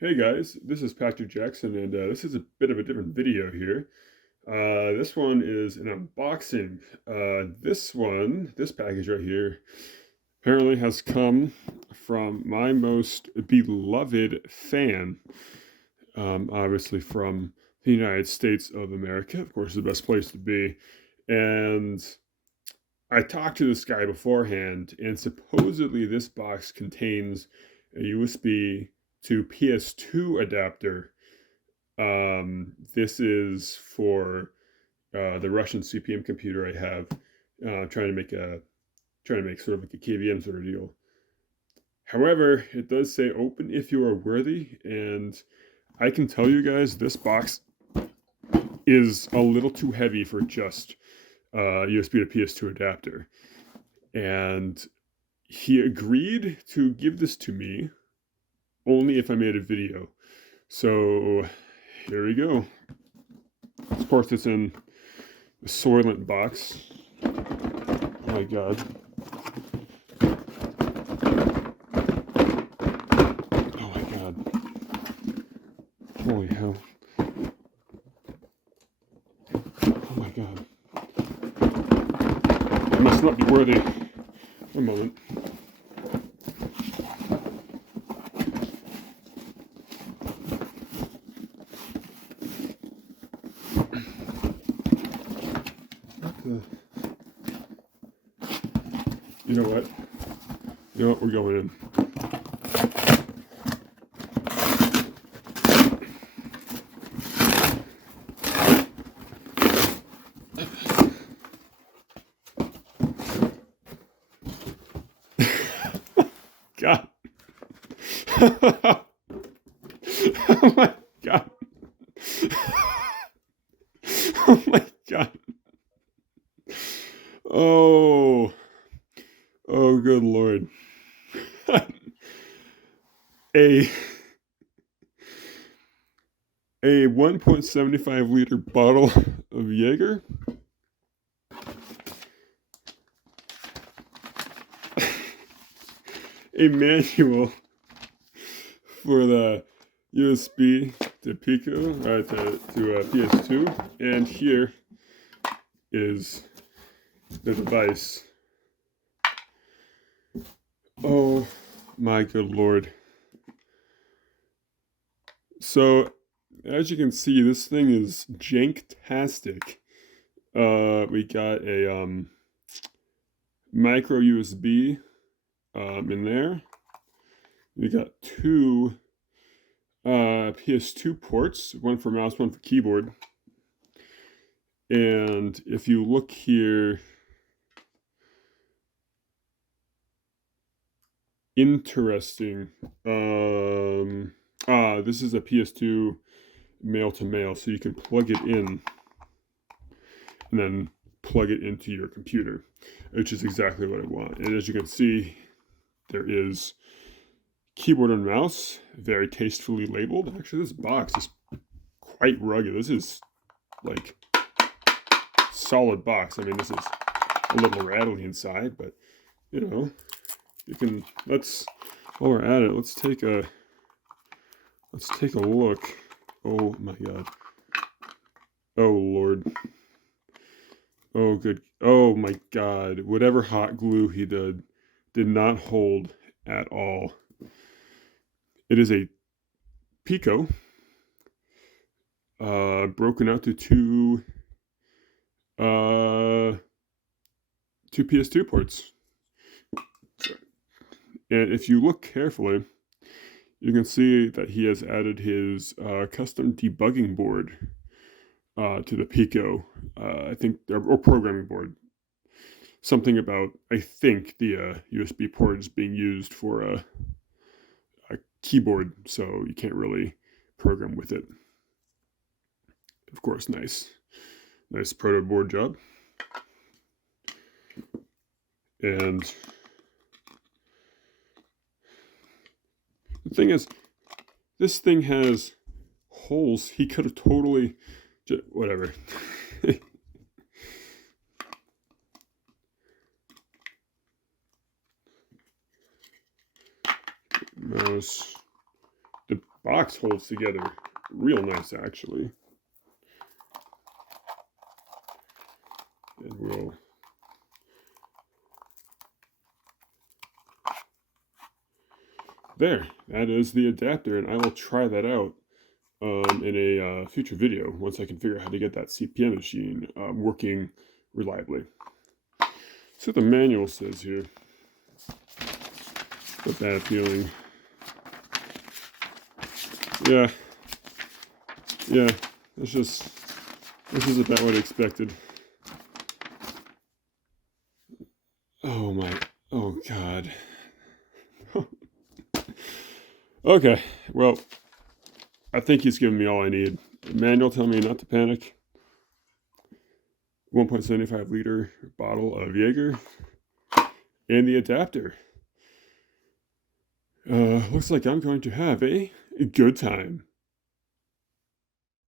Hey guys, this is Patrick Jackson, and this is a bit of a different video here. This one is an unboxing. This package right here, apparently has come from my most beloved fan, obviously from the United States of America, of course, the best place to be. And I talked to this guy beforehand, and supposedly this box contains a USB to PS2 adapter. This is for the Russian CPM computer I have, trying to make sort of like a KVM sort of deal. However, it does say open if you are worthy, and I can tell you guys this box is a little too heavy for just USB to PS2 adapter. And he agreed to give this to me only if I made a video. So here we go. Of course, it's in the Soylent box. Oh my god. Oh my god. Holy hell. Oh my god. I must not be worthy. One moment. You know what? You know what? We're going in. God. Oh my god. Oh my god. Oh. Oh, good lord. a a 1.75 liter bottle of Jaeger. A manual for the USB to Pico, to PS2, and here is the device. Oh my good lord. So, as you can see, this thing is janktastic. We got a micro USB in there. We got two PS2 ports, one for mouse, one for keyboard. And if you look here, interesting. This is a PS2 male to male, so you can plug it in and then plug it into your computer, which is exactly what I want. And as you can see, there is keyboard and mouse, very tastefully labeled. Actually, this box is quite rugged. This is like solid box. I mean, this is a little rattly inside, but you know, you can, while we're at it, let's take a look. Oh my god. Oh lord. Oh good. Oh my god. Whatever hot glue he did not hold at all. It is a Pico, broken out to two PS2 ports. And if you look carefully, you can see that he has added his custom debugging board to the Pico, I think, or programming board. Something about, I think, the USB port is being used for a keyboard, so you can't really program with it. Of course, nice proto board job. And the thing is, this thing has holes. He could have totally, whatever. Mouse. The box holds together real nice, actually. And we'll there. That is the adapter, and I will try that out in a future video once I can figure out how to get that CPM machine working reliably. So the manual says here. A bad feeling. Yeah. Yeah. This is about what I expected. Oh my. Oh God. Okay. Well, I think he's given me all I need. The manual telling me not to panic. 1.75 liter bottle of Jaeger. And the adapter. Looks like I'm going to have a good time.